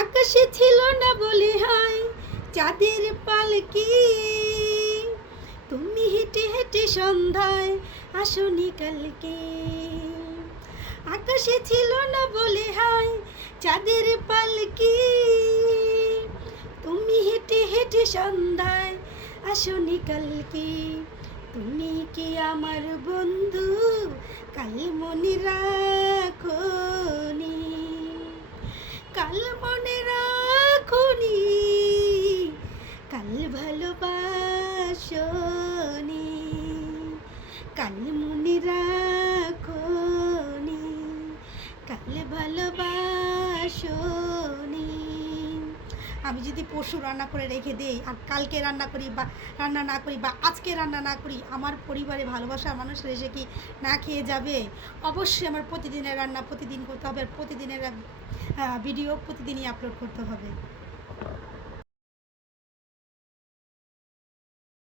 আকাশে ছিল না বলে হয় চাঁদের পালকি, তুমি হেঁটে হেঁটে সন্ধ্যায় আসনি কালকে। আকাশে ছিল না বলে হয় চাঁদের পালকি, তুমি হেঁটে হেঁটে সন্ধ্যায় আসনি কালকে। তুমি কি আমার বন্ধু কাল মনে রাখনি, কাল মনে রাখনি, কাল ভালোবাসনি, কাল মনে রাখনি, কাল ভালোবাসনি। আমি যদি পরশু রান্না করে রেখে দেই আর কালকে রান্না করি বা রান্না না করি বা আজকে রান্না না করি, আমার পরিবারে ভালোবাসার মানুষরা এসে কি না খেয়ে যাবে? অবশ্যই আমার প্রতিদিনের রান্না প্রতিদিন করতে হবে, আর প্রতিদিনের ভিডিও প্রতিদিনই আপলোড করতে হবে।